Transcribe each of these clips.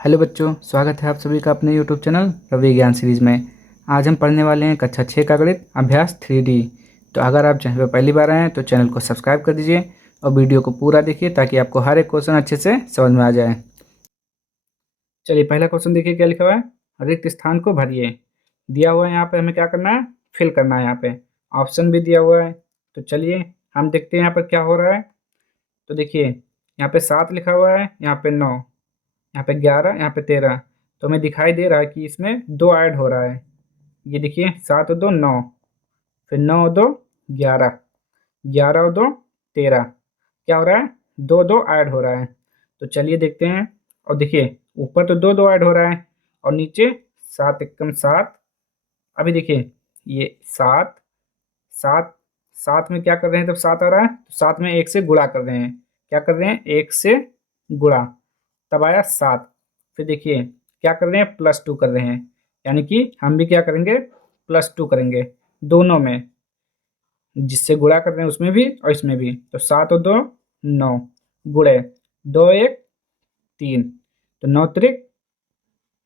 Hello बच्चों, स्वागत है आप सभी का अपने यूट्यूब चैनल रवि ज्ञान सीरीज़ में। आज हम पढ़ने वाले हैं कक्षा 6 का गणित अभ्यास 3D। तो अगर आप चैनल पर पहली बार आए हैं तो चैनल को सब्सक्राइब कर दीजिए और वीडियो को पूरा देखिए ताकि आपको हर एक क्वेश्चन अच्छे से समझ में आ जाए। चलिए पहला क्वेश्चन देखिए क्या लिखा हुआ है। रिक्त स्थान को भरिए। दिया हुआ है यहाँ पे हमें क्या करना है, फिल करना है। यहाँ पे ऑप्शन भी दिया हुआ है। तो चलिए हम देखते हैं यहाँ पर क्या हो रहा है। तो देखिए यहाँ पे 7 लिखा हुआ है, यहाँ पे 9, यहाँ पे 11, यहाँ पे 13। तो हमें दिखाई दे रहा है कि इसमें 2 ऐड हो रहा है। ये देखिए 7 और 2 9, फिर 9 और 2 11, 11 और 2 13। क्या हो रहा है, 2 2 ऐड हो रहा है। तो चलिए देखते हैं। और देखिए ऊपर तो 2 2 ऐड हो रहा है और नीचे 7 एकम 7। अभी देखिए ये 7 7 7 में क्या कर रहे हैं, जब 7 आ रहा है तो 7 में 1 से गुणा कर रहे हैं। क्या कर रहे हैं, 1 से गुणा, तब आया 7। फिर देखिए क्या कर रहे हैं, +2 कर रहे हैं। यानी कि हम भी क्या करेंगे, +2 करेंगे दोनों में, जिससे गुणा कर रहे हैं उसमें भी और इसमें भी। तो 7 और 2 9, गुणे 2 1 3, तो 9 त्रिक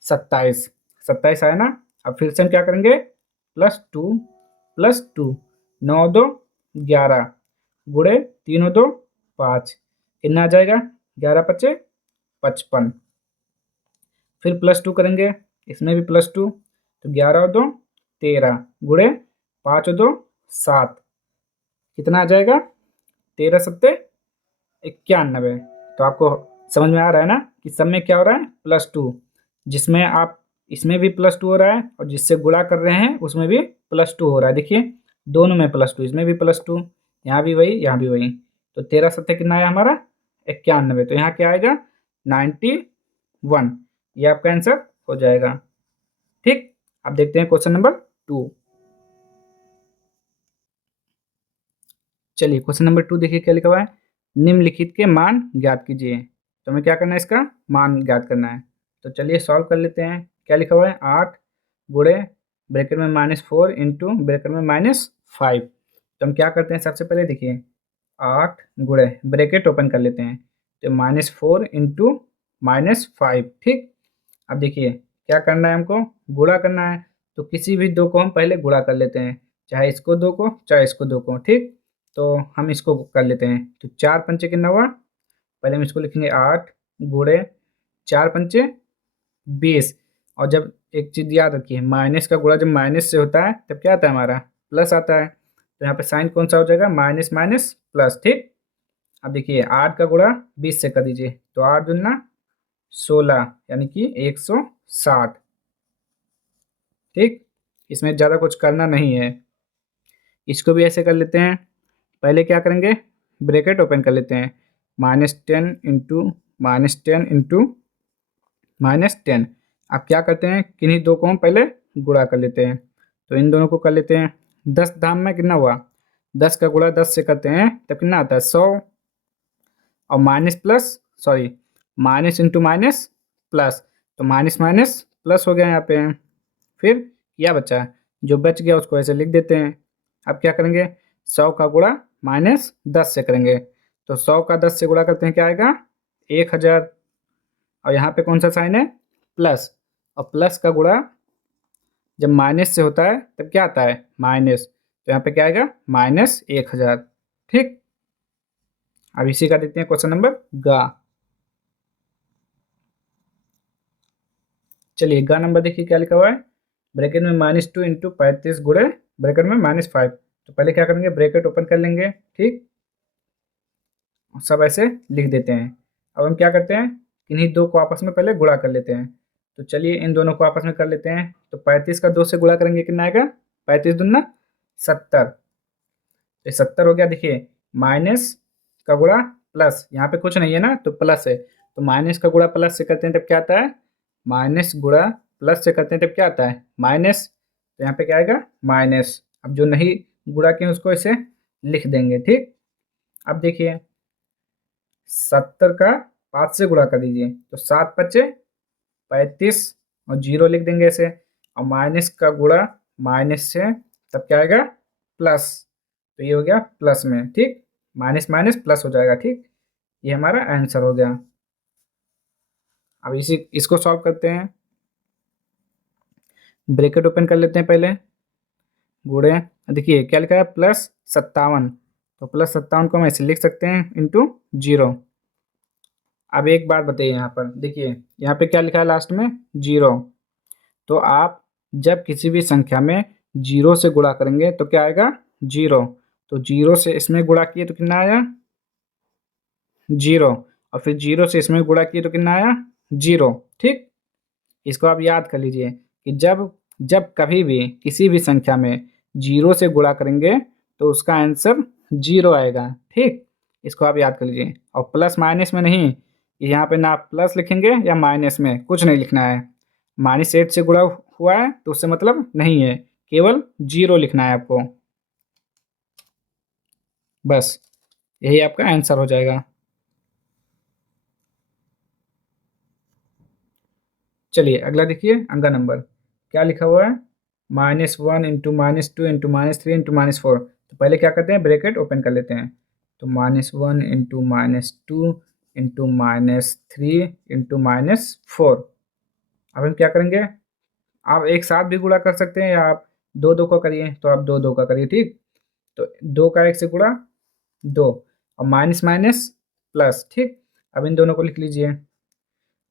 27, 27 आया ना। अब फिर से हम क्या करेंगे, +2 +2, 9 2 11, गुणे 3 और 2 5, कितना आ जाएगा, 11 पचे 55। फिर +2 करेंगे, इसमें भी +2, तो 11 और 2 13, गुणे 5 और 2 7, कितना आ जाएगा, 13 सत्ते 91। तो आपको समझ में आ रहा है ना कि सब में क्या हो रहा है, +2। जिसमें आप, इसमें भी +2 हो रहा है और जिससे गुणा कर रहे हैं उसमें भी +2 हो रहा है। देखिए दोनों में +2, इसमें भी +2, यहाँ भी वही यहाँ भी वही। तो 13 सत्ते कितना आया हमारा, 91। तो यहाँ क्या आएगा, 91। ये आपका आंसर हो जाएगा। ठीक, अब देखते हैं क्वेश्चन नंबर 2। चलिए क्वेश्चन नंबर 2 देखिए क्या लिखा हुआ है। निम्नलिखित के मान ज्ञात कीजिए। तो हमें क्या करना है, इसका मान ज्ञात करना है। तो चलिए सॉल्व कर लेते हैं। क्या लिखा हुआ है, 8 गुणे ब्रैकेट में -4 इंटू ब्रैकेट में -5। तो हम क्या करते हैं, सबसे पहले देखिए 8 गुणे ब्रैकेट ओपन कर लेते हैं, तो -4 इंटू -5। ठीक, अब देखिए क्या करना है, हमको गुणा करना है। तो किसी भी दो को हम पहले गुणा कर लेते हैं, चाहे इसको दो को चाहे इसको दो को। ठीक, तो हम इसको कर लेते हैं। तो 4 पंचे कितना हुआ, पहले हम इसको लिखेंगे 8 गुणे 4 पंचे 20। और जब एक चीज़ याद रखिए, माइनस का गुणा जब माइनस से होता है तब क्या आता है, हमारा प्लस आता है। तो यहाँ पे साइन कौन सा हो जाएगा, माइनस माइनस प्लस। ठीक, अब देखिए 8 का गुणा 20 से कर दीजिए, तो 8 दूना 16, यानी कि 160। ठीक, इसमें ज़्यादा कुछ करना नहीं है। इसको भी ऐसे कर लेते हैं। पहले क्या करेंगे, ब्रैकेट ओपन कर लेते हैं, -10 इंटू -10 इंटू -10। अब क्या करते हैं, किन्हीं दो को हम पहले गुणा कर लेते हैं। तो इन दोनों को कर लेते हैं। 10 धाम में कितना हुआ, 10 का गुणा 10 से करते हैं तब कितना आता है, 100। और minus plus, sorry, minus into minus plus, तो माइनस माइनस प्लस हो गया यहाँ पे। फिर क्या बचा, जो बच गया उसको ऐसे लिख देते हैं। अब क्या करेंगे, 100 का गुणा -10 से करेंगे। तो 100 का 10 से गुणा करते हैं, क्या आएगा, 1000। और यहाँ पे कौन सा साइन है, प्लस। और प्लस का गुणा जब माइनस से होता है तब क्या आता है, माइनस। तो यहाँ पे क्या आएगा, -1000। ठीक, अब इसी का देखते हैं क्वेश्चन नंबर गा। चलिए गा नंबर देखिए क्या लिखा हुआ है। ब्रैकेट में -2 इंटू 35 गुणे ब्रैकेट में -5। तो पहले क्या करेंगे, ब्रैकेट ओपन कर लेंगे। ठीक, सब ऐसे लिख देते हैं। अब हम क्या करते हैं, इन्हीं दो को आपस में पहले गुणा कर लेते हैं। तो चलिए इन दोनों को आपस में कर लेते हैं। तो 35 का 2 से गुणा करेंगे, कितना आएगा, 35 दूना 70। तो 70 हो गया। देखिए माइनस का गुणा प्लस, यहाँ पे कुछ नहीं है ना तो प्लस है। तो माइनस का गुणा प्लस से करते हैं तब क्या आता है, माइनस गुणा प्लस से करते हैं तब क्या आता है, माइनस। तो यहाँ पे क्या आएगा, माइनस। अब जो नहीं गुणा किए उसको ऐसे लिख देंगे। ठीक, अब देखिए 70 का 5 से गुणा कर दीजिए, तो 7 पचे 35 और 0 लिख देंगे ऐसे। और माइनस का गुणा माइनस से तब क्या आएगा, प्लस। तो ये हो गया प्लस में। ठीक, माइनस माइनस प्लस हो जाएगा। ठीक, ये हमारा आंसर हो गया। अब इसको सॉल्व करते हैं। ब्रैकेट ओपन कर लेते हैं पहले, गुणे, देखिए क्या लिखा है +57, तो +57 को हम ऐसे लिख सकते हैं इंटू 0। अब एक बात बताइए, यहाँ पर देखिए यहाँ पे क्या लिखा है लास्ट में 0, तो आप जब किसी भी संख्या में 0 से गुणा करेंगे तो क्या आएगा 0, तो 0 से इसमें गुणा किए तो कितना आया 0, और फिर 0 से इसमें गुणा किए तो कितना आया 0। ठीक, इसको आप याद कर लीजिए कि जब जब कभी भी किसी भी संख्या में 0 से गुणा करेंगे तो उसका आंसर 0 आएगा। ठीक, इसको आप याद कर लीजिए, और प्लस माइनस में नहीं, यहाँ पे ना आप प्लस लिखेंगे या माइनस में, कुछ नहीं लिखना है। -8 से गुणा हुआ है तो उससे मतलब नहीं है, केवल 0 लिखना है आपको, बस यही आपका आंसर हो जाएगा। चलिए अगला देखिए, अगला नंबर क्या लिखा हुआ है, -1 इंटू -2 इंटू -3 इंटू -4। तो पहले क्या करते हैं, ब्रैकेट ओपन कर लेते हैं, तो -1 इंटू -2 इंटू -3 इंटू -4। अब हम क्या करेंगे, आप एक साथ भी गुणा कर सकते हैं या आप दो दो का करिए, तो आप दो दो का करिए। ठीक, तो 2 का 1 से गुणा 2, और माइनस माइनस प्लस। ठीक, अब इन दोनों को लिख लीजिए।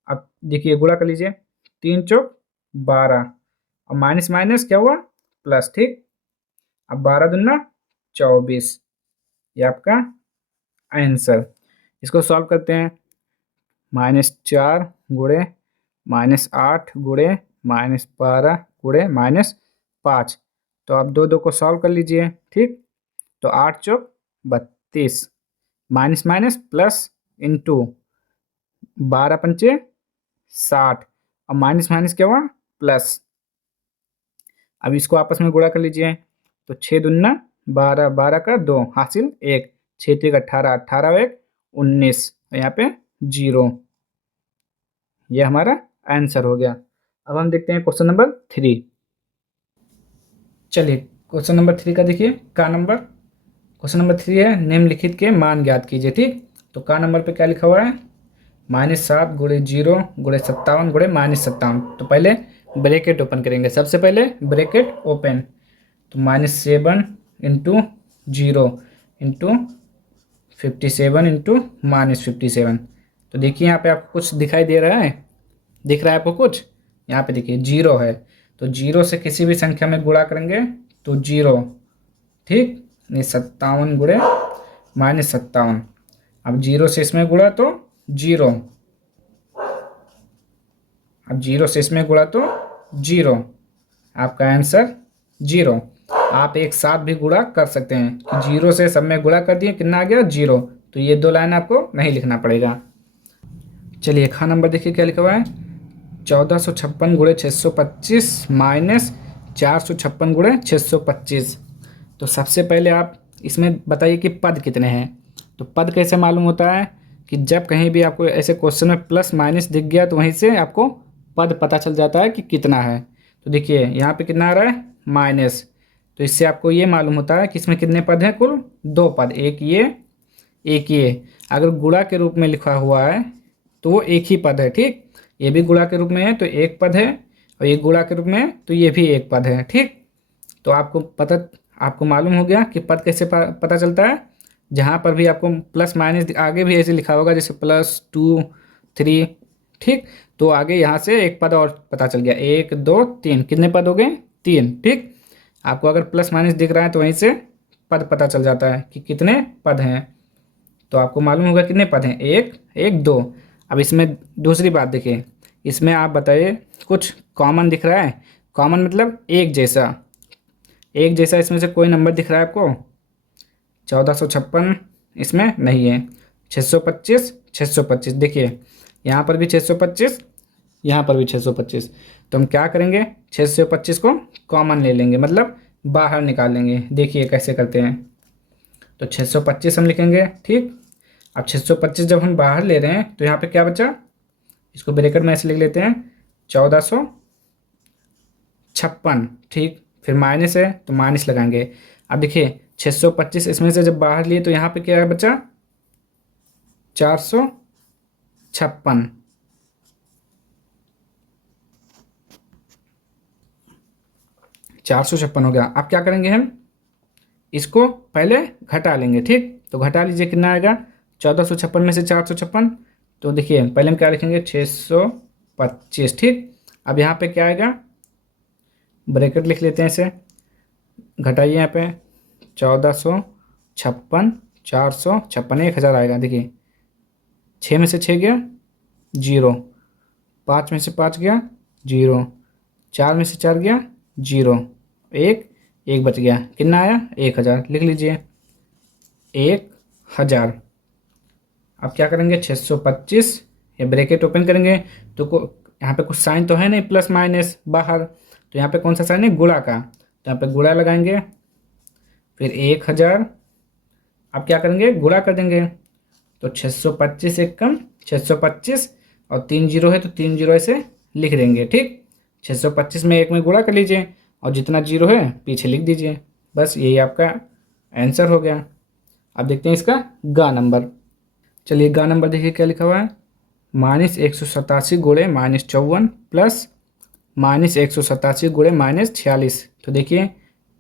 अब देखिए गुणा कर लीजिए, 3 चौक 12, और माइनस माइनस क्या हुआ प्लस। ठीक, अब 12 दूना 24, ये आपका आंसर। इसको सॉल्व करते हैं, -4 गुणे -8 गुणे -12 गुणे -5। तो आप दो दो को सॉल्व कर लीजिए। ठीक, तो 8 चौक 32, माइनस माइनस प्लस इंटू 12 पंचे 60, और माइनस माइनस क्या हुआ प्लस। अब इसको आपस में गुणा कर लीजिए, तो 6 दूना 12, 12 का 2 हासिल 1, 6 3 18, 18 1 19, यहाँ पे 0। ये हमारा आंसर हो गया। अब हम देखते हैं क्वेश्चन नंबर 3। चलिए क्वेश्चन नंबर 3 का देखिए, का नंबर क्वेश्चन नंबर 3 है, निम्नलिखित के मान ज्ञात कीजिए। ठीक, तो का नंबर पे क्या लिखा हुआ है, -7 गुणे 0 गुणे 57 गुणे -57। तो पहले ब्रैकेट ओपन करेंगे, सबसे पहले ब्रैकेट ओपन, तो -7 इंटू 0 इंटू 57 इंटू -57। तो देखिए यहाँ पे आपको कुछ दिखाई दे रहा है, दिख रहा है आपको कुछ, यहाँ पे देखिए 0 है, तो 0 से किसी भी संख्या में गुणा करेंगे तो 0। ठीक, 57 गुणे -57, अब 0 से इसमें गुणा तो 0, अब 0 से इसमें गुणा तो 0, आपका आंसर 0। आप एक साथ भी गुणा कर सकते हैं कि 0 से सब में गुणा कर दिए, कितना आ गया 0, तो ये 2 लाइन आपको नहीं लिखना पड़ेगा। चलिए खा नंबर देखिए क्या लिखा हुआ है, 1456 गुणे 625 -456 गुणे 625। तो सबसे पहले आप इसमें बताइए कि पद कितने हैं। तो पद कैसे मालूम होता है कि जब कहीं भी आपको ऐसे क्वेश्चन में प्लस माइनस दिख गया तो वहीं से आपको पद पता चल जाता है कि कितना है। तो देखिए यहाँ पे कितना आ रहा है माइनस, तो इससे आपको ये मालूम होता है कि इसमें कितने पद हैं, कुल 2 पद, एक ये एक ये। अगर गुणा के रूप में लिखा हुआ है तो वो एक ही पद है। ठीक, ये भी गुणा के रूप में है तो एक पद है, और ये गुणा के रूप में है तो ये भी एक पद है। ठीक, तो आपको मालूम हो गया कि पद कैसे पता चलता है, जहाँ पर भी आपको प्लस माइनस आगे भी ऐसे लिखा होगा जैसे +2 3। ठीक, तो आगे यहाँ से एक पद और पता चल गया, 1 2 3, कितने पद हो गए 3। ठीक, आपको अगर प्लस माइनस दिख रहा है तो वहीं से पद पता चल जाता है कि कितने पद हैं, तो आपको मालूम होगा कितने पद हैं, 1 1 2। अब इसमें दूसरी बात देखिए, इसमें आप बताइए कुछ कॉमन दिख रहा है, कॉमन मतलब एक जैसा, एक जैसा इसमें से कोई नंबर दिख रहा है आपको, 1456 इसमें नहीं है, 625 625, देखिए यहाँ पर भी 625, यहाँ पर भी 625। तो हम क्या करेंगे, 625 को कॉमन ले लेंगे, मतलब बाहर निकाल लेंगे। देखिए कैसे करते हैं, तो 625 हम लिखेंगे। ठीक, अब 625 जब हम बाहर ले रहे हैं तो यहाँ पे क्या बचा, इसको ब्रैकेट में ऐसे लिख लेते हैं 1456। ठीक, फिर माइनस है तो माइनस लगाएंगे। अब देखिए 625 इसमें से जब बाहर लिए तो यहाँ पे क्या बचा 456। 456 हो गया। अब क्या करेंगे, हम इसको पहले घटा लेंगे। ठीक, तो घटा लीजिए, कितना आएगा 1456 में से 456। तो देखिए पहले हम क्या लिखेंगे 625। ठीक, अब यहाँ पे क्या आएगा, ब्रैकेट लिख लेते हैं इसे, घटाइए यहाँ पे 1456, 456, 1000 आएगा। देखिए 6 में से 6 गया 0, 5 में से 5 गया 0, 4 में से 4 गया 0, एक बच गया, कितना आया 1000। लिख लीजिए 1000। अब क्या करेंगे 625, ये ब्रैकेट ओपन करेंगे तो यहाँ पे कुछ साइन तो है नहीं, प्लस माइनस बाहर, तो यहाँ पे कौन सा साइन है, गुणा का, तो यहाँ पे गुणा लगाएंगे, फिर 1000। अब क्या करेंगे, गुणा कर देंगे, तो 625 एक कम 625 और 3 जीरो है तो 3 जीरो ऐसे लिख देंगे। ठीक, 625 में एक में गुणा कर लीजिए और जितना जीरो है पीछे लिख दीजिए, बस यही आपका आंसर हो गया। अब देखते हैं इसका गा नंबर। चलिए गा नंबर देखिए क्या लिखा हुआ है, -187 गुणे -54 प्लस -187 गुणे -46। तो देखिए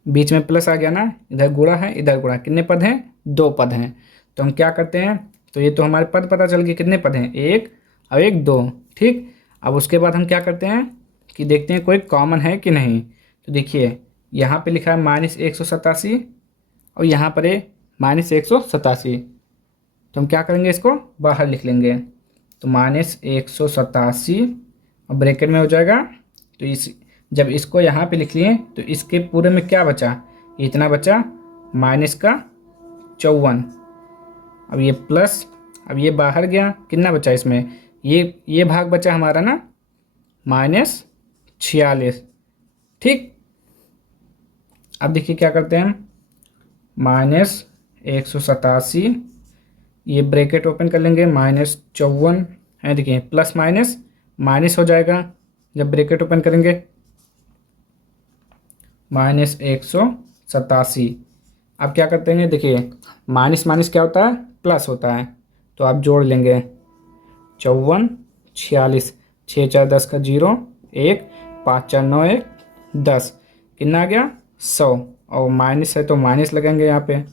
बीच में प्लस आ गया ना, इधर गुणा है इधर गुणा, कितने पद हैं, 2 पद हैं। तो हम क्या करते हैं, तो ये तो हमारे पद पता चल गए कितने पद हैं, 1 और 1 2। ठीक, अब उसके बाद हम क्या करते हैं कि देखते हैं कोई कॉमन है कि नहीं। तो देखिए यहाँ पे लिखा है -187 और यहाँ पर है -187, तो हम क्या करेंगे, इसको बाहर लिख लेंगे, तो -187 और ब्रैकेट में हो जाएगा। तो इस जब इसको यहाँ पे लिख लिए तो इसके पूरे में क्या बचा, इतना बचा माइनस का 54। अब ये प्लस, अब ये बाहर गया, कितना बचा इसमें, ये भाग बचा हमारा ना -46। ठीक, अब देखिए क्या करते हैं हम, -187, ये ब्रैकेट ओपन कर लेंगे, -54 है, देखिए प्लस माइनस माइनस हो जाएगा जब ब्रैकेट ओपन करेंगे, -187। अब क्या करते हैं, देखिए माइनस माइनस क्या होता है, प्लस होता है, तो आप जोड़ लेंगे 54 46, 6 4 10 का 0, 1 5 4 9 1 10, कितना आ गया 100, और माइनस है तो माइनस लगेंगे यहाँ पे।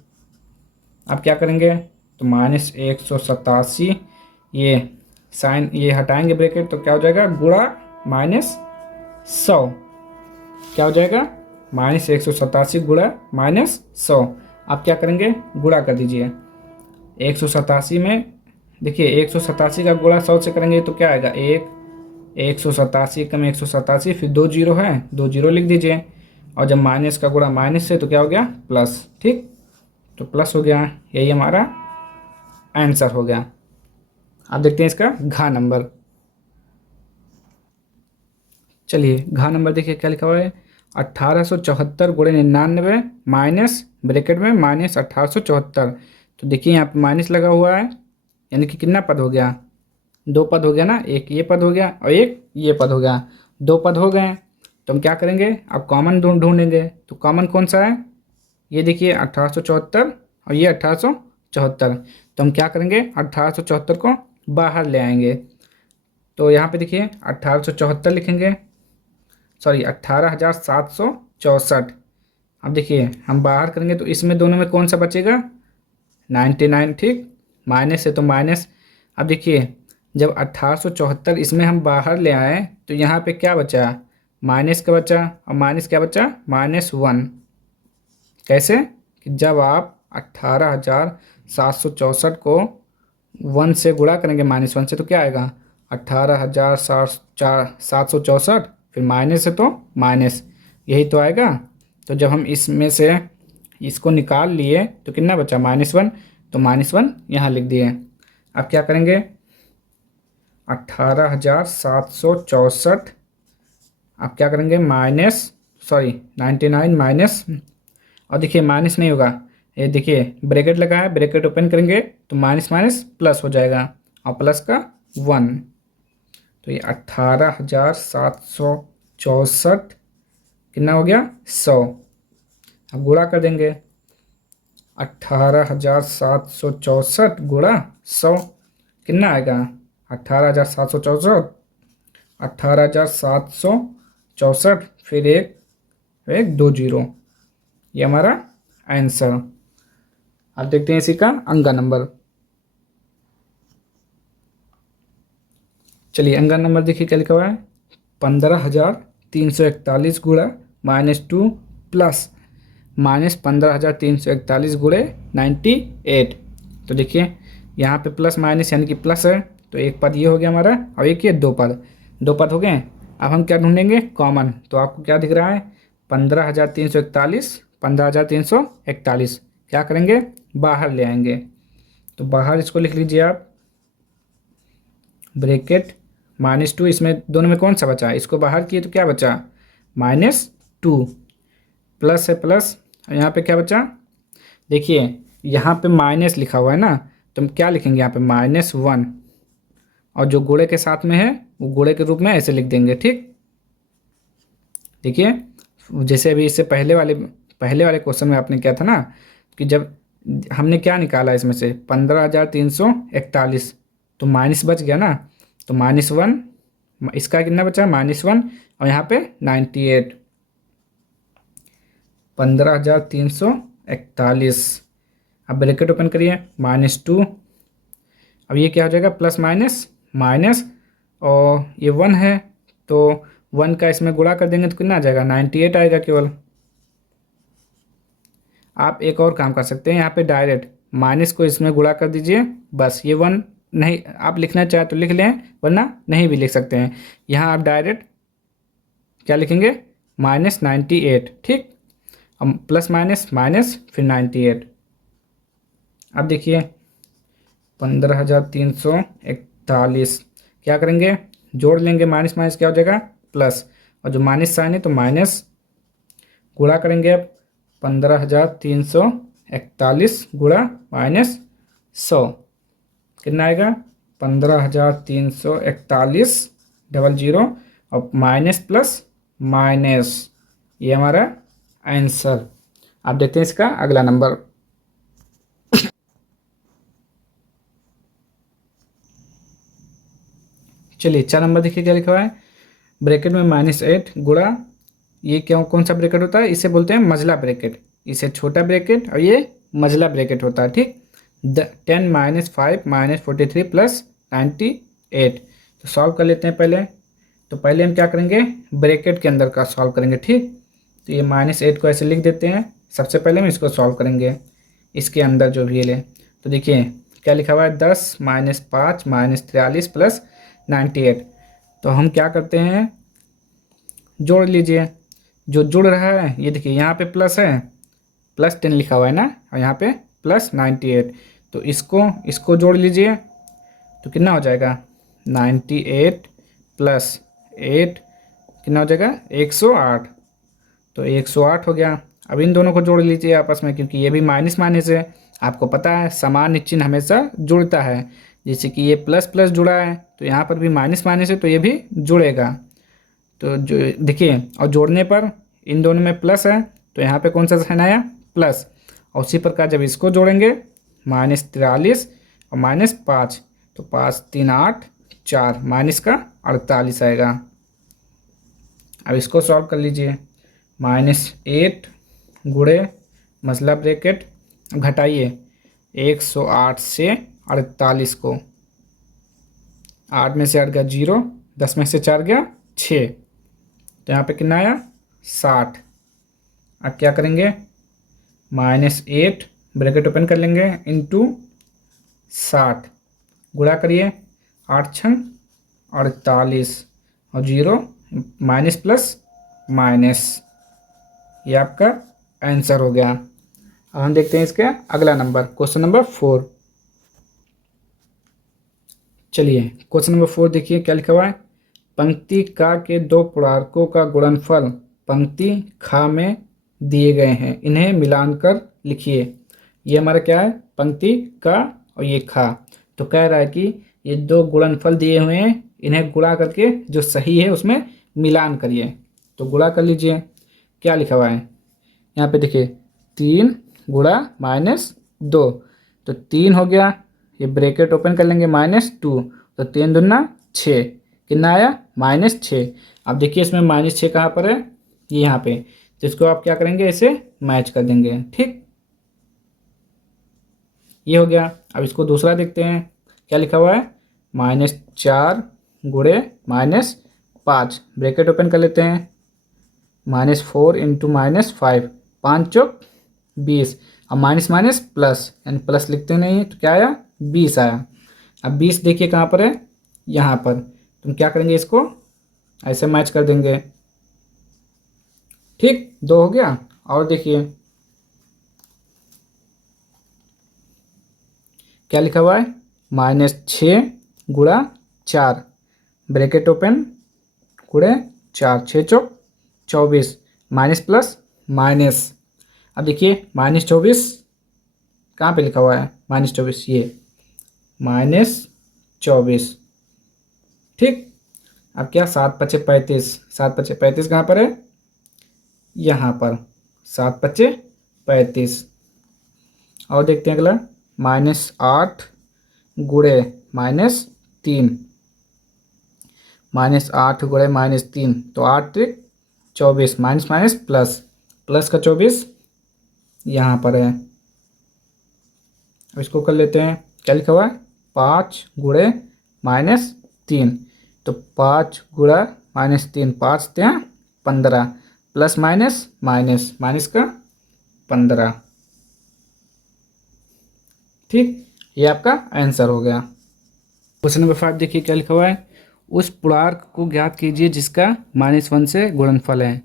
अब क्या करेंगे, तो -187, ये साइन ये हटाएंगे ब्रैकेट, तो क्या हो जाएगा गुणा -100, क्या हो जाएगा -187 गुणा -100। आप क्या करेंगे, गुणा कर दीजिए 187 में, देखिए 187 का गुणा 100 से करेंगे तो क्या आएगा, 187 कम 187, फिर 2 जीरो है 2 जीरो लिख दीजिए, और जब माइनस का गुणा माइनस से तो क्या हो गया प्लस। ठीक, तो प्लस हो गया, यही हमारा आंसर हो गया। अब देखते हैं इसका घा नंबर। चलिए घा नंबर देखिए क्या लिखा हुआ है, 1874 गुणे 99 माइनस ब्रैकेट में -1874। तो देखिए यहाँ पे माइनस लगा हुआ है, यानी कि कितना पद हो गया, 2 पद हो गया ना, एक ये पद हो गया और एक ये पद हो गया, 2 पद हो गए। तो हम क्या करेंगे, अब कॉमन ढूंढेंगे, तो कॉमन कौन सा है, ये देखिए 1874 और ये 1874। तो हम क्या करेंगे, 1874 को बाहर ले आएंगे, तो यहाँ पे देखिए 1874 लिखेंगे, सॉरी 18764। अब देखिए हम बाहर करेंगे तो इसमें दोनों में कौन सा बचेगा, 99। ठीक, माइनस है तो माइनस। अब देखिए जब 1874 इसमें हम बाहर ले आए तो यहाँ पे क्या बचा, माइनस का बचा, और माइनस क्या बचा -1। कैसे, कि जब आप 18,764 को 1 से गुणा करेंगे -1 से, तो क्या आएगा 18,764, फिर माइनस है तो माइनस, यही तो आएगा। तो जब हम इसमें से इसको निकाल लिए तो कितना बचा -1, तो -1 यहाँ लिख दिए। अब क्या करेंगे, 18,764, अब क्या करेंगे सॉरी 99 माइनस, और देखिए माइनस नहीं होगा, ये देखिए ब्रैकेट लगा है, ब्रैकेट ओपन करेंगे तो माइनस माइनस प्लस हो जाएगा, और प्लस का 1, तो ये 18,764 कितना हो गया 100। अब गुणा कर देंगे, 18,764 गुणा 100 कितना आएगा, 18,764, 18,764 फिर एक एक 2 जीरो, ये हमारा आंसर। अब देखते हैं इसी का अंगा नंबर। चलिए अंगा नंबर देखिए क्या लिखा हुआ है, 15,341 गुणा -2 प्लस -15,341 गुणे 98। तो देखिए यहाँ पे प्लस माइनस यानी कि प्लस है, तो एक पद ये हो गया हमारा और एक ये दो पद हो गए। अब हम क्या ढूंढेंगे कॉमन, तो आपको क्या दिख रहा है 15,341, 15,341 क्या करेंगे बाहर ले आएंगे। तो बाहर इसको लिख लीजिए आप, ब्रैकेट -2, इसमें दोनों में कौन सा बचा, इसको बाहर किए तो क्या बचा -2, प्लस है प्लस, और यहाँ पे क्या बचा, देखिए यहाँ पे माइनस लिखा हुआ है ना, तो हम क्या लिखेंगे यहाँ पे -1, और जो गुणे के साथ में है वो गुणे के रूप में ऐसे लिख देंगे। ठीक, देखिए जैसे अभी इससे पहले वाले क्वेश्चन में आपने क्या था ना कि जब हमने क्या निकाला इसमें से 15,341, तो माइनस बच गया ना, तो -1, इसका कितना बचा -1, और यहाँ पे 98, 15,341। अब ब्रैकेट ओपन करिए -2, अब ये क्या हो जाएगा प्लस माइनस माइनस, और ये 1 है तो 1 का इसमें गुणा कर देंगे तो कितना आ जाएगा 98 आएगा केवल। आप एक और काम कर सकते हैं, यहाँ पे डायरेक्ट माइनस को इसमें गुणा कर दीजिए, बस ये 1 नहीं, आप लिखना चाहे तो लिख लें वरना नहीं भी लिख सकते हैं। यहाँ आप डायरेक्ट क्या लिखेंगे -98। ठीक, अब प्लस माइनस माइनस फिर 98। अब देखिए 15,341 क्या करेंगे जोड़ लेंगे, माइनस माइनस क्या हो जाएगा प्लस, और जो माइनस साइन है तो माइनस, गुणा करेंगे अब 15,341 गुणा -100 कितना आएगा 15,341 डबल जीरो और माइनस प्लस माइनस, ये हमारा आंसर। आप देखते हैं इसका अगला नंबर। चलिए 4 नंबर देखिए क्या लिखा हुआ है, ब्रैकेट में -8 गुणा, ये क्या कौन सा ब्रैकेट होता है, इसे बोलते हैं मझला ब्रैकेट, इसे छोटा ब्रैकेट और ये मझला ब्रैकेट होता है। ठीक, 10 - 5 - 43 प्लस 98। तो सॉल्व कर लेते हैं पहले। तो पहले हम क्या करेंगे ब्रैकेट के अंदर का सॉल्व करेंगे। ठीक, तो ये -8 को ऐसे लिख देते हैं, सबसे पहले हम इसको सॉल्व करेंगे इसके अंदर जो भी ले। तो देखिए क्या लिखा हुआ है 10 - 5 - 43 प्लस 98। तो हम क्या करते हैं जोड़ लीजिए, जो जुड़ रहा है ये देखिए यहाँ पे प्लस है, +10 लिखा हुआ है ना, और यहाँ पे प्लस 98, तो इसको जोड़ लीजिए तो कितना हो जाएगा 98 प्लस 8 कितना हो जाएगा 108, तो 108 हो गया। अब इन दोनों को जोड़ लीजिए आपस में, क्योंकि ये भी माइनस माइनस है, आपको पता है समान चिन्ह हमेशा जुड़ता है, जैसे कि ये प्लस प्लस जुड़ा है तो यहाँ पर भी माइनस माइनस है तो ये भी जुड़ेगा। तो जो देखिए और जोड़ने पर इन दोनों में प्लस है तो यहाँ पे कौन सा साइन आया प्लस, और उसी प्रकार जब इसको जोड़ेंगे -43 और -5 तो 5 3 8 4 माइनस का 48 आएगा। अब इसको सॉल्व कर लीजिए, -8 गुणे मसला ब्रैकेट घटाइए 108 से 48 को, 8 में से 8 गया 0, 10 में से 4 गया 6, तो यहाँ पे कितना आया 60। अब क्या करेंगे -8 ब्रैकेट ओपन कर लेंगे इंटू 60 गुणा करिए 8 छंग 48 और 0 माइनस प्लस माइनस, ये आपका आंसर हो गया। अब हम देखते हैं इसका अगला नंबर, क्वेश्चन नंबर 4। चलिए क्वेश्चन नंबर 4 देखिए क्या लिखा हुआ है, पंक्ति का के दो पूर्णांकों का गुणनफल पंक्ति खा में दिए गए हैं, इन्हें मिलानकर लिखिए। ये हमारा क्या है पंक्ति का और ये खा, तो कह रहा है कि ये दो गुणनफल दिए हुए हैं, इन्हें गुणा करके जो सही है उसमें मिलान करिए। तो गुणा कर लीजिए, क्या लिखा हुआ है यहाँ पे देखिए 3 गुणा -2, तो 3 हो गया, ये ब्रैकेट ओपन कर लेंगे -2, तो 3 दूना 6 कितना आया -6। अब देखिए इसमें -6 कहाँ पर है, ये यहाँ पे, जिसको आप क्या करेंगे, इसे मैच कर देंगे। ठीक, ये हो गया। अब इसको दूसरा देखते हैं, क्या लिखा हुआ है, -4 गुणे -5, ब्रैकेट ओपन कर लेते हैं, -4 इंटू -5, 5 चौक 20, अब माइनस माइनस प्लस, यानी प्लस लिखते नहीं है तो क्या आया, 20 आया। अब 20 देखिए कहाँ पर है, यहाँ पर। तुम क्या करेंगे, इसको ऐसे मैच कर देंगे। ठीक, 2 हो गया। और देखिए क्या लिखा हुआ है, -6 गुणा 4, ब्रैकेट ओपन, गुणे 4, 6 चौक 24, माइनस प्लस माइनस। अब देखिए -24 कहाँ पे लिखा हुआ है, -24, ये -24। ठीक, अब क्या, 7 पचे 35, 7 पचे 35 कहाँ पर है, यहाँ पर, 7 पचे 35। और देखते हैं अगला, -8 गुणे -3, -8 गुणे -3, तो 8 त्रिक 24, माइनस माइनस प्लस, प्लस का 24 यहाँ पर है। अब इसको कर लेते हैं, क्या लिखा हुआ है, 5 गुणे -3, तो 5 गुणा -3, 5 3 15, प्लस माइनस माइनस, माइनस का 15। ठीक, ये आपका आंसर हो गया। क्वेश्चन नंबर 5 देखिए क्या लिखा हुआ है, उस पूर्णांक को ज्ञात कीजिए जिसका -1 से गुणनफल है।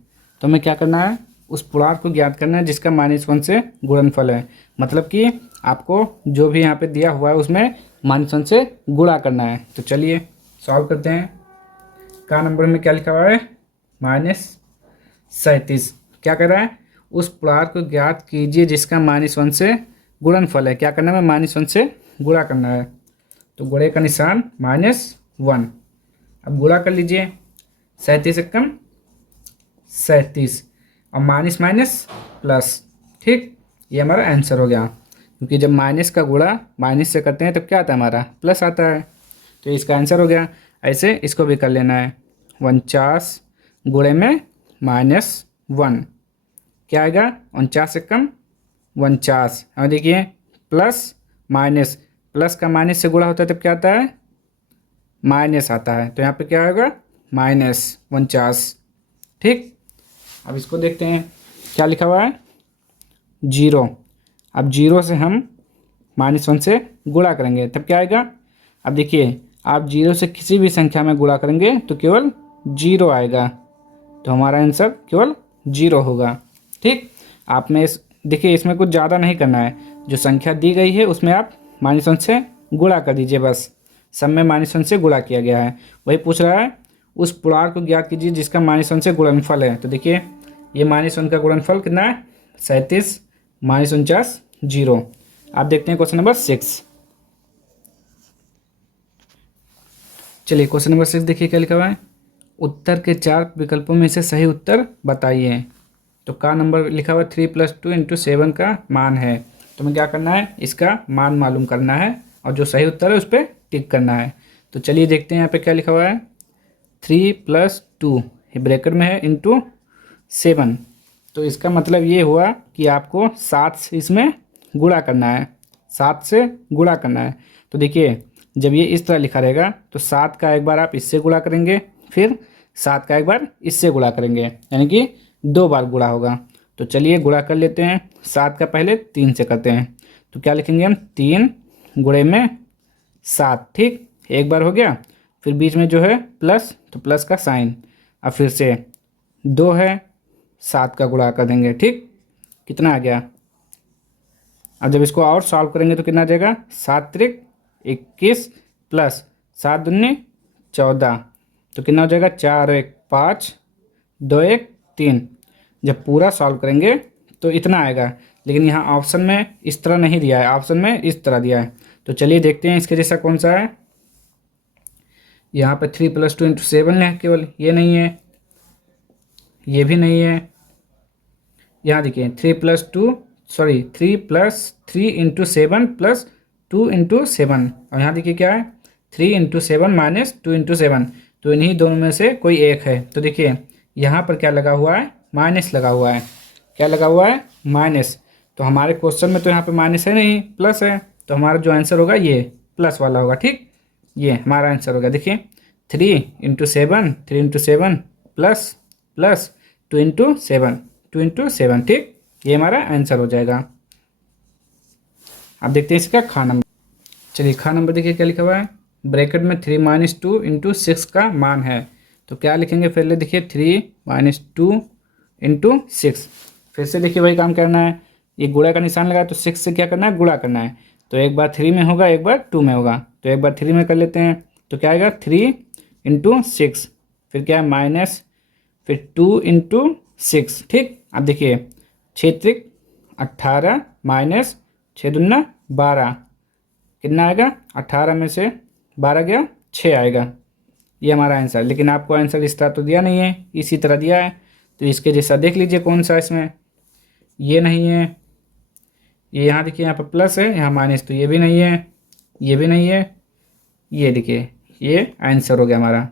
तो हमें क्या करना है, उस पूर्णांक को ज्ञात करना है जिसका -1 से गुणनफल है। मतलब कि आपको जो भी यहाँ पे दिया हुआ है उसमें -1 से गुणा करना है। तो चलिए सॉल्व करते हैं। का नंबर में क्या लिखा हुआ है, -37। क्या कर रहा है, उस पूर्णांक को ज्ञात कीजिए जिसका -1 से गुणनफल है। क्या करना है, -1 से गुणा करना है। तो गुणे का निशान -1। अब गुणा कर लीजिए, 37 एकम 37, और माइनस माइनस प्लस। ठीक, ये हमारा आंसर हो गया, क्योंकि जब माइनस का गुणा माइनस से करते हैं तब क्या आता है, हमारा प्लस आता है। तो इसका आंसर हो गया। ऐसे इसको भी कर लेना है, 49 गुणे में -1, क्या आएगा, 49 एकम 49। और देखिए प्लस माइनस, प्लस का माइनस से गुणा होता है तब क्या आता है, माइनस आता है। तो यहाँ पे क्या होगा, -49। ठीक, अब इसको देखते हैं, क्या लिखा हुआ है, 0। अब 0 से हम -1 से गुणा करेंगे तब क्या आएगा। अब देखिए, आप 0 से किसी भी संख्या में गुणा करेंगे तो केवल 0 आएगा। तो हमारा आंसर केवल 0 होगा। ठीक, आप में देखिए इसमें कुछ ज़्यादा नहीं करना है, जो संख्या दी गई है उसमें आप -1 से गुणा कर दीजिए, बस सब में -1 से गुणा किया गया है। वही पूछ रहा है, उस पूर्णांक को ज्ञात कीजिए जिसका -1 से गुणनफल है। तो देखिए ये -1 का गुणनफल कितना है, 37, -49, 0। आप देखते हैं क्वेश्चन नंबर 6। चलिए क्वेश्चन नंबर 6 देखिए क्या लिखा हुआ है, उत्तर के 4 विकल्पों में से सही उत्तर बताइए। तो का नंबर लिखा हुआ है 3 + 2 × 7 का मान है। तो हमें क्या करना है, इसका मान मालूम करना है और जो सही उत्तर है उस पर टिक करना है। तो चलिए देखते हैं यहाँ पे क्या लिखा हुआ है, 3 + 2, ये ब्रैकेट में है, इंटू 7। तो इसका मतलब ये हुआ कि आपको 7 से इसमें गुणा करना है, 7 से गुणा करना है। तो देखिए जब ये इस तरह लिखा रहेगा तो 7 का एक बार आप इससे गुणा करेंगे, फिर 7 का एक बार इससे गुणा करेंगे, यानी कि 2 बार गुणा होगा। तो चलिए गुणा कर लेते हैं। 7 का पहले 3 से करते हैं, तो क्या लिखेंगे हम, 3 गुणे में 7। ठीक, एक बार हो गया, फिर बीच में जो है प्लस, तो प्लस का साइन। अब फिर से 2 है, 7 का गुणा कर देंगे। ठीक, कितना आ गया। अब जब इसको और सॉल्व करेंगे तो कितना आ जाएगा, 7 त्रिक 21 प्लस 7 दूनी 14, तो कितना हो जाएगा, 4 1 5, 2 1 3। जब पूरा सॉल्व करेंगे तो इतना आएगा, लेकिन यहाँ ऑप्शन में इस तरह नहीं दिया है, ऑप्शन में इस तरह दिया है। तो चलिए देखते हैं इसके जैसा कौन सा है। यहाँ पे 3 + 2 × 7 है केवल, ये नहीं है, ये भी नहीं है। यहाँ देखिए 3 + 2 सॉरी 3 + 3 × 7 + 2 × 7, और यहाँ देखिए क्या है, 3 × 7 - 2 × 7। तो इन्हीं दोनों में से कोई एक है। तो देखिए यहाँ पर क्या लगा हुआ है, माइनस लगा हुआ है। क्या लगा हुआ है? माइनस। तो हमारे क्वेश्चन में तो यहाँ पे माइनस है नहीं, प्लस है, तो हमारा जो आंसर होगा ये प्लस वाला होगा। ठीक, ये हमारा आंसर होगा। देखिए 3 × 7, 3 × 7 प्लस प्लस 2 × 7, 2 × 7। ठीक, ये हमारा आंसर हो जाएगा। अब देखते हैं इसका खा नंबर। चलिए खा नंबर देखिए क्या लिखा हुआ है, ब्रैकेट में 3 - 2 × 6 का मान है। तो क्या लिखेंगे? पहले देखिए 3 - 2 × 6। फिर से देखिए वही काम करना है, ये गुणा का निशान लगाया तो 6 से क्या करना है? गुणा करना है। तो एक बार 3 में होगा, एक बार 2 में होगा। तो एक बार 3 में कर लेते हैं, तो क्या आएगा? 3 × 6, फिर क्या है? माइनस, फिर 2 × 6। ठीक, अब देखिए 6 त्रिक 18 माइनस 6 दूना 12, कितना आएगा? 18 में से 12 गया 6 आएगा। ये हमारा आंसर। लेकिन आपको आंसर इस तरह तो दिया नहीं है, इसी तरह दिया है। तो इसके जैसा देख लीजिए कौन सा इसमें। ये नहीं है, ये यहाँ देखिए यहाँ पर प्लस है, यहाँ माइनस, तो ये भी नहीं है, ये भी नहीं है। ये देखिए ये आंसर हो गया हमारा।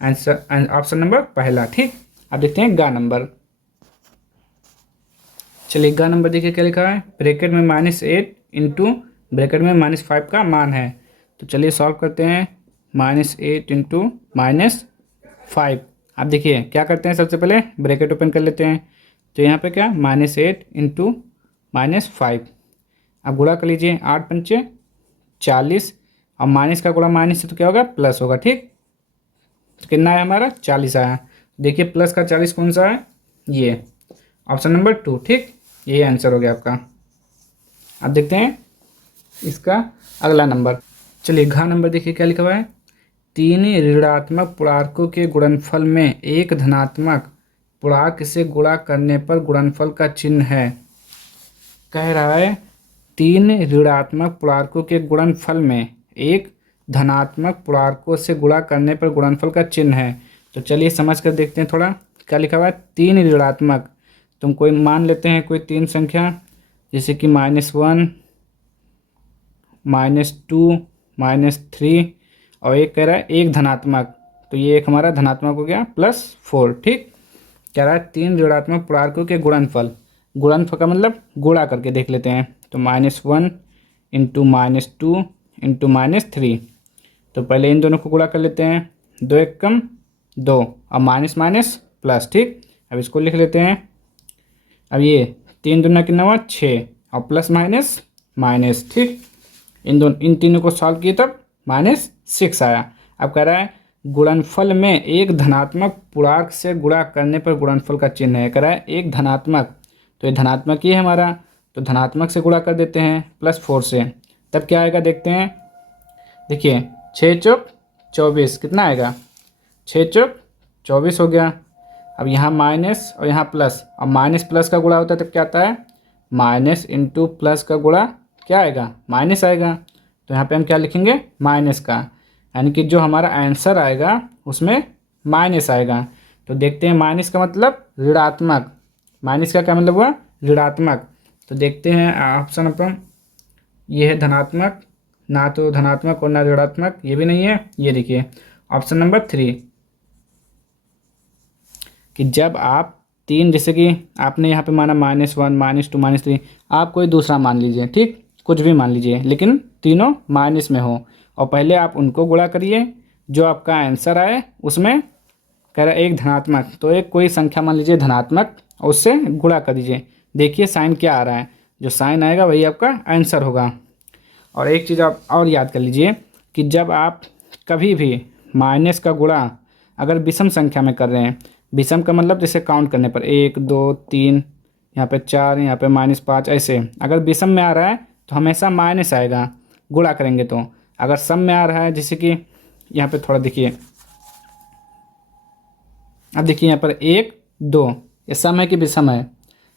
आंसर ऑप्शन नंबर पहला। ठीक, अब देखते हैं गा नंबर। चलिए गा नंबर देखिए क्या लिखा है, ब्रैकेट में -8 × ब्रैकेट में -5 का मान है। तो चलिए सॉल्व करते हैं। -8 × -5। अब देखिए क्या करते हैं, सबसे पहले ब्रैकेट ओपन कर लेते हैं। तो यहाँ पे क्या? -8 × -5। अब गुणा कर लीजिए, 8 पंचे 40, और माइनस का गुणा माइनस से तो क्या होगा? प्लस होगा। ठीक, तो कितना है हमारा? 40 आया। देखिए प्लस का 40 कौन सा है? ये ऑप्शन नंबर 2। ठीक, ये आंसर हो गया आपका। अब देखते हैं इसका अगला नंबर। चलिए घ नंबर देखिए क्या लिखा हुआ है, 3 ऋणात्मक पूर्णांकों के गुणनफल में एक धनात्मक पूर्णांक से गुणा करने पर गुणनफल का चिन्ह है। कह रहा है 3 ऋणात्मक पूर्णांकों के गुणनफल में एक धनात्मक पूर्णांकों से गुणा करने पर गुणनफल का चिन्ह है। तो चलिए समझ कर देखते हैं थोड़ा। क्या लिखा हुआ है? 3 ऋणात्मक, तुम कोई मान लेते हैं कोई 3 संख्या, जैसे कि -1, -2, -3, और एक कह रहा है एक धनात्मक, तो ये एक हमारा धनात्मक हो गया +4। ठीक, कह रहा है 3 ऋणात्मक पूर्णांकों के गुणनफल। गुणनफल का मतलब गुणा करके देख लेते हैं। तो -1 × -2 × -3, तो पहले इन दोनों को गुणा कर लेते हैं। 2 × 1 = 2, और माइनस माइनस प्लस। ठीक, अब इसको लिख लेते हैं। अब ये 3 दूना कितना हुआ? 6, और प्लस माइनस माइनस। ठीक, इन तीनों को सॉल्व किए तब -6 आया। अब कह रहा है गुणनफल में एक धनात्मक पूर्णांक से गुणा करने पर गुणनफल का चिन्ह है। कह रहा है एक धनात्मक, तो ये धनात्मक ही है हमारा, तो धनात्मक से गुणा कर देते हैं +4 से, तब क्या आएगा देखते हैं। देखिए 6 चौक 24, कितना आएगा? 6 चौक 24 हो गया। अब यहाँ माइनस और यहाँ प्लस, और माइनस प्लस का गुणा होता है तब क्या आता है? माइनस इंटू प्लस का गुणा क्या आएगा? माइनस आएगा। तो यहाँ पे हम क्या लिखेंगे? माइनस का, यानी कि जो हमारा आंसर आएगा उसमें माइनस आएगा। तो देखते हैं माइनस का मतलब ऋणात्मक, माइनस का क्या मतलब हुआ? ऋणात्मक। तो देखते हैं ऑप्शन अपन, ये है धनात्मक, ना तो धनात्मक और ना ऋणात्मक, ये भी नहीं है। ये देखिए ऑप्शन नंबर 3, कि जब आप 3, जैसे कि आपने यहाँ पे माना -1, -2, -3, आप कोई दूसरा मान लीजिए, ठीक, कुछ भी मान लीजिए, लेकिन तीनों माइनस में हो, और पहले आप उनको गुणा करिए, जो आपका आंसर आए उसमें कह रहा है एक धनात्मक, तो एक कोई संख्या मान लीजिए धनात्मक, और उससे गुणा कर दीजिए। देखिए साइन क्या आ रहा है, जो साइन आएगा वही आपका आंसर होगा। और एक चीज़ आप और याद कर लीजिए कि जब आप कभी भी माइनस का गुणा अगर विषम संख्या में कर रहे हैं, विषम का मतलब जैसे काउंट करने पर 1, 2, 3, यहाँ पे 4, यहाँ पे -5, ऐसे अगर विषम में आ रहा है तो हमेशा माइनस आएगा गुणा करेंगे। तो अगर सम में आ रहा है, जैसे कि यहाँ पे थोड़ा देखिए, अब देखिए यहाँ पर 1, 2, ये सम है कि विषम है?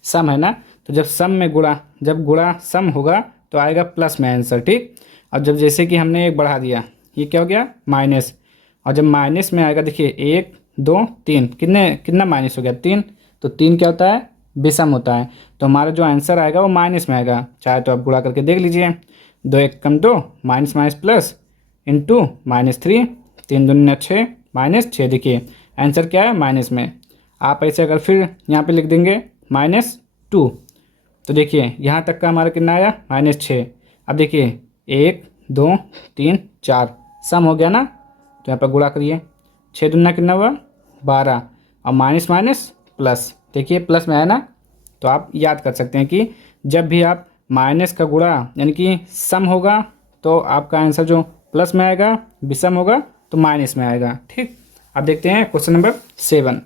सम है ना। तो जब सम में गुणा, जब गुणा सम होगा तो आएगा प्लस में आंसर, ठीक। अब जब जैसे कि हमने एक बढ़ा दिया, ये क्या हो गया? माइनस। और जब माइनस में आएगा, देखिए 1, 2, 3, कितना माइनस हो गया? 3। तो 3 क्या होता है? विषम होता है। तो हमारा जो आंसर आएगा वो माइनस में आएगा। चाहे तो आप गुणा करके देख लीजिए, 2 × 1 = 2, माइनस माइनस प्लस इंटू -3, 3 दूनी 6, -6। देखिए आंसर क्या है? माइनस में। आप ऐसे अगर फिर यहाँ पे लिख देंगे -2, तो देखिए यहाँ तक का हमारा कितना आया -6। अब देखिए 1 2 3 4 सम हो गया ना, तो यहाँ पर गुणा करिए। 6 दूना कितना हुआ 12, और माइनस माइनस प्लस, देखिए प्लस में आया ना। तो आप याद कर सकते हैं कि जब भी आप माइनस का गुणा यानी कि सम होगा तो आपका आंसर जो प्लस में आएगा, विषम होगा तो माइनस में आएगा। ठीक, अब देखते हैं क्वेश्चन नंबर 7।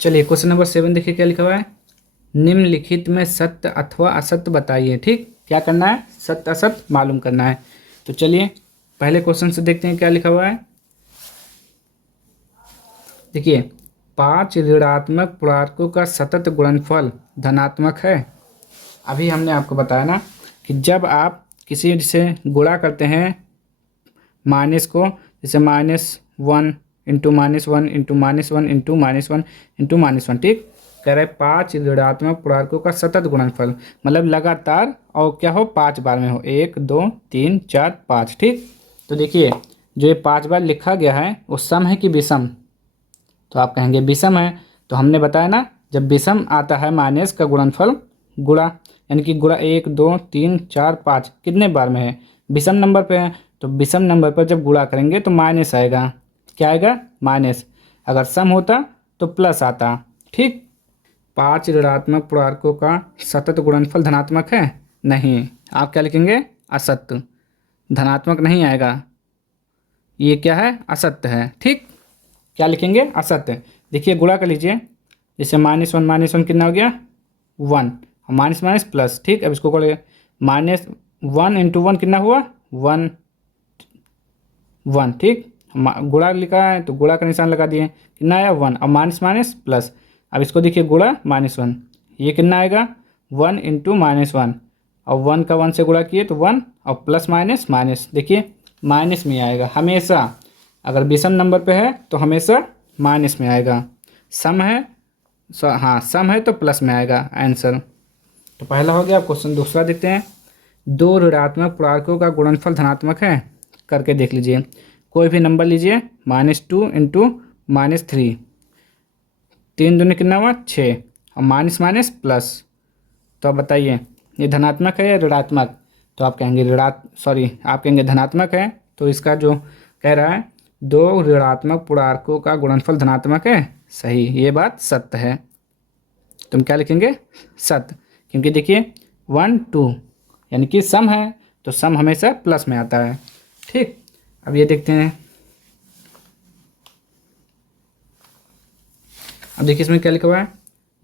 चलिए क्वेश्चन नंबर 7 देखिए क्या लिखा हुआ है। निम्नलिखित में सत्य अथवा असत्य बताइए। ठीक, क्या करना है, सत्य असत्य मालूम करना है। तो चलिए पहले क्वेश्चन से देखते हैं क्या लिखा हुआ है। देखिए 5 ऋणात्मक पूर्णांकों का सतत गुणनफल धनात्मक है। अभी हमने आपको बताया ना कि जब आप किसी से गुणा करते हैं माइनस को, जैसे -1 इंटू -1 इंटू -1 इंटू -1 इंटू -1, ठीक, कह रहे 5 ऋणात्मक पूर्णांकों का सतत गुणनफल, मतलब लगातार और क्या हो 5 बार में हो, 1 2 3 4 5। ठीक, तो देखिए जो ये 5 बार लिखा गया है वो सम है कि विषम, तो आप कहेंगे विषम है। तो हमने बताया ना जब विषम आता है माइनस का गुणनफल गुणा, यानी कि गुणा 1 2 3 4 5 कितने बार में है, विषम नंबर पे है, तो विषम नंबर पर जब गुणा करेंगे तो माइनस आएगा। क्या आएगा, माइनस। अगर सम होता तो प्लस आता। ठीक, 5 ऋणात्मक पूर्णांकों का सतत गुणनफल धनात्मक है, नहीं, आप क्या लिखेंगे, असत्य, धनात्मक नहीं आएगा, ये क्या है, असत्य है। ठीक, क्या लिखेंगे, असत्य। देखिए गुणा कर लीजिए, जैसे -1 कितना हो गया 1, माइनस माइनस प्लस। ठीक, अब इसको करिए, -1 इंटू 1 कितना हुआ 1 1। ठीक, गुणा लिखा है तो गुणा का निशान लगा दिए, कितना आया 1, और माइनस माइनस प्लस। अब इसको देखिए गुणा -1, ये कितना आएगा 1 इंटू -1, और 1 का 1 से गुणा किए तो 1, और प्लस माइनस माइनस, देखिए माइनस में आएगा हमेशा। अगर विषम नंबर पे है तो हमेशा माइनस में आएगा, सम है हाँ सम है तो प्लस में आएगा आंसर। तो पहला हो गया। क्वेश्चन दूसरा देखते हैं। 2 ऋणात्मक पूर्णांकों का गुणनफल धनात्मक है, करके देख लीजिए। कोई भी नंबर लीजिए, -2 इंटू -3, 3 दूनी कितना हुआ 6, और माइनस माइनस प्लस। तो अब बताइए ये धनात्मक है या ऋणात्मक, तो आप कहेंगे आप कहेंगे धनात्मक है। तो इसका जो कह रहा है 2 ऋणात्मक पूर्णांकों का गुणनफल धनात्मक है, सही, ये बात सत्य है। तुम क्या लिखेंगे, सत्य, क्योंकि देखिए 1 2 यानी कि सम है, तो सम हमेशा प्लस में आता है। ठीक, अब ये देखते हैं। अब देखिए इसमें क्या लिखा हुआ है।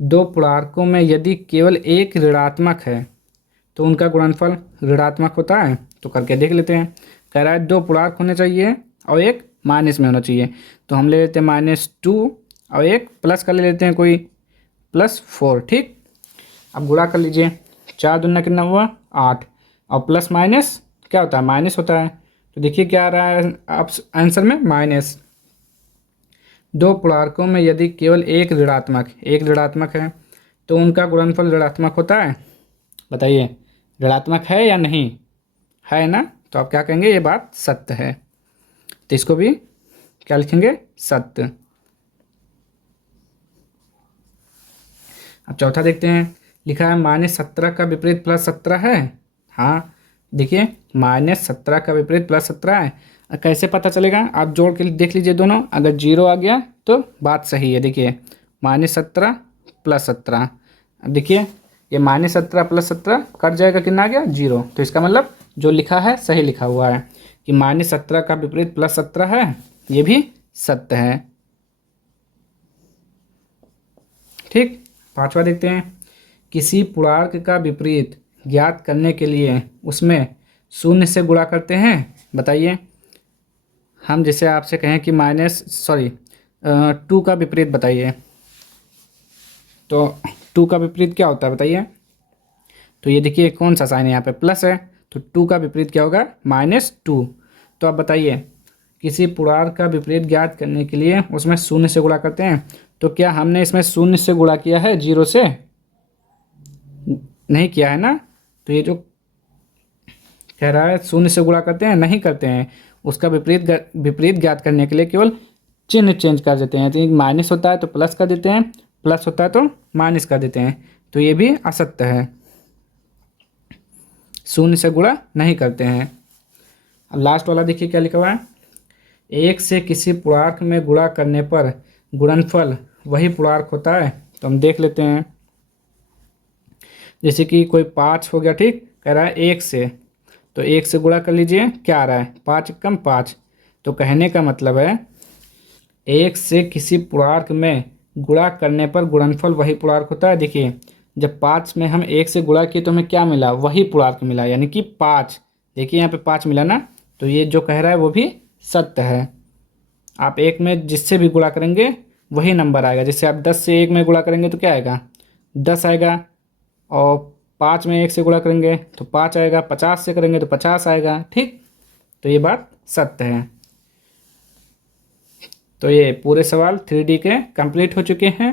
2 पूर्णांकों में यदि केवल एक ऋणात्मक है तो उनका गुणनफल ऋणात्मक होता है, तो करके देख लेते हैं। कह रहा है 2 पूर्णांक होने चाहिए और एक माइनस में होना चाहिए, तो हम ले लेते हैं -2 और एक प्लस का ले लेते हैं कोई +4। ठीक, अब गुणा कर लीजिए, 4 दूना कितना हुआ 8, और प्लस माइनस क्या होता है, माइनस होता है। तो देखिए क्या आ रहा है आप आंसर में माइनस। 2 पूर्णांकों में यदि केवल एक ऋणात्मक है तो उनका गुणनफल ऋणात्मक होता है। बताइए ऋणात्मक है या नहीं, है ना, तो आप क्या कहेंगे, ये बात सत्य है। तो इसको भी क्या लिखेंगे, सत्य। अब चौथा देखते हैं। लिखा है -17 का विपरीत +17 है। हाँ देखिए -17 का विपरीत +17 है। कैसे पता चलेगा, आप जोड़ के देख लीजिए दोनों, अगर 0 आ गया तो बात सही है। देखिए -17 + 17, अब देखिए ये -17 + 17 कट जाएगा, कितना आ गया 0, तो इसका मतलब जो लिखा है सही लिखा हुआ है कि -17 का विपरीत +17 है, ये भी सत्य है। ठीक, पांचवा देखते हैं। किसी पूर्णांक का विपरीत ज्ञात करने के लिए उसमें 0 से गुणा करते हैं। बताइए, हम जैसे आपसे कहें कि 2 का विपरीत बताइए, तो 2 का विपरीत क्या होता है बताइए। तो ये देखिए कौन सा साइन है, यहाँ पे प्लस है, तो 2 का विपरीत क्या होगा -2। तो आप बताइए किसी पूर्णांक का विपरीत ज्ञात करने के लिए उसमें 0 से गुणा करते हैं, तो क्या हमने इसमें 0 से गुणा किया है 0 से, नहीं किया है ना। तो ये जो कह रहा है 0 से गुणा करते हैं, नहीं करते हैं। उसका विपरीत ज्ञात करने के लिए केवल चिन्ह चेंज कर देते हैं। तो माइनस होता है तो प्लस कर देते हैं, प्लस होता है तो माइनस कर देते हैं, तो ये भी असत्य है। शून्य से गुणा नहीं करते हैं। अब लास्ट वाला देखिए क्या लिखा हुआ है, एक से किसी पूर्णांक में गुणा करने पर गुणनफल वही पूर्णांक होता है। तो हम देख लेते हैं, जैसे कि कोई 5 हो गया, ठीक, कह रहा है 1 से, तो 1 से गुणा कर लीजिए, क्या आ रहा है 5 कम 5। तो कहने का मतलब है 1 से किसी पूर्णांक में गुणा करने पर गुणनफल वही पूर्णांक होता है। देखिए जब 5 में हम 1 से गुणा किए तो हमें क्या मिला, वही पूर्णांक मिला, यानी कि 5। देखिए यहाँ पे 5 मिला ना, तो ये जो कह रहा है वो भी सत्य है। आप 1 में जिससे भी गुणा करेंगे वही नंबर आएगा। जैसे आप 10 से 1 में गुणा करेंगे तो क्या आएगा, 10 आएगा, और 5 में 1 से गुणा करेंगे तो 5 आएगा, 50 से करेंगे तो 50 आएगा, ठीक। तो ये बात सत्य है। तो ये पूरे सवाल 3D के कंप्लीट हो चुके हैं।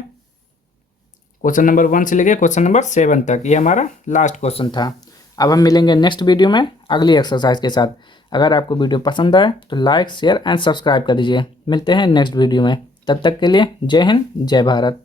क्वेश्चन नंबर 1 से लेके क्वेश्चन नंबर 7 तक ये हमारा लास्ट क्वेश्चन था। अब हम मिलेंगे नेक्स्ट वीडियो में अगली एक्सरसाइज के साथ। अगर आपको वीडियो पसंद आए तो लाइक शेयर एंड सब्सक्राइब कर दीजिए। मिलते हैं नेक्स्ट वीडियो में, तब तक के लिए जय हिंद जय भारत।